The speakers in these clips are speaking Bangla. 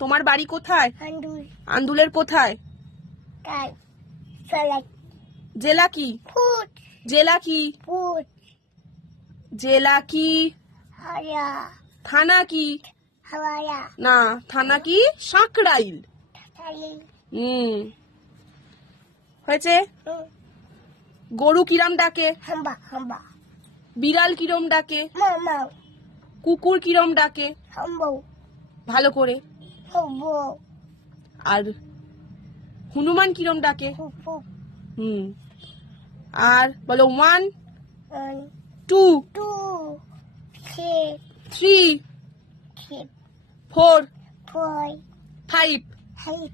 তোমার বাড়ি কোথায়? আন্দুল আন্দুলের কোথায়? কাল সালাদ জেলা কি? ফুট জেলা কি? ফুট জেলা কি? হায়া থানা কি? হাওয়া না, থানা কি? সাঁকরাইল। তালি হয়েছে। গরু কিরম ডাকে? হাম্বা হাম্বা বিড়াল কিরম ডাকে? মামা কুকুর কিরম ডাকে? হাম্বো ভালো করে। হাম্বো আর হনুমান কিরম ডাকে? ফুফু আর বলো 1 2 two three 3 three 4 four 5 five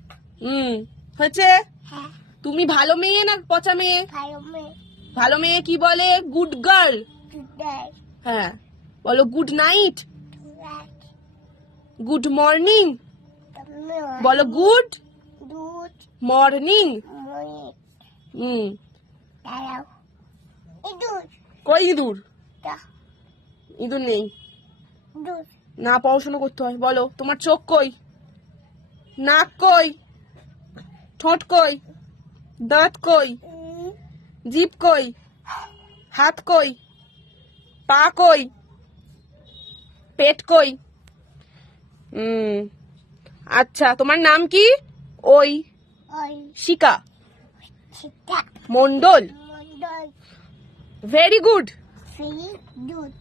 হয়েছে। হ্যাঁ তুমি ভালো মেয়ে না পচা মেয়ে? ভালো মে ভালো মেয়ে কি বলে? Good girl. টুডে হ্যাঁ, বলো good night, tonight good morning, tomorrow বলো গুড দুধ মর্নিং। মই দাঁড়াও ইঁদুর কই ইঁদুর? টা ইঁদুর নেই। দুধ না, পড়াশোনা করতে হয়। বলো তোমার চোখ কই? নাক কই? ঠোঁট কই? দাঁত কই? জিভ কই? হাত কই? পা কই? পেট কই? আচ্ছা, তোমার নাম কি? ওই ওই শিকা চিতা Mondal. Mondal very good. Free দুধ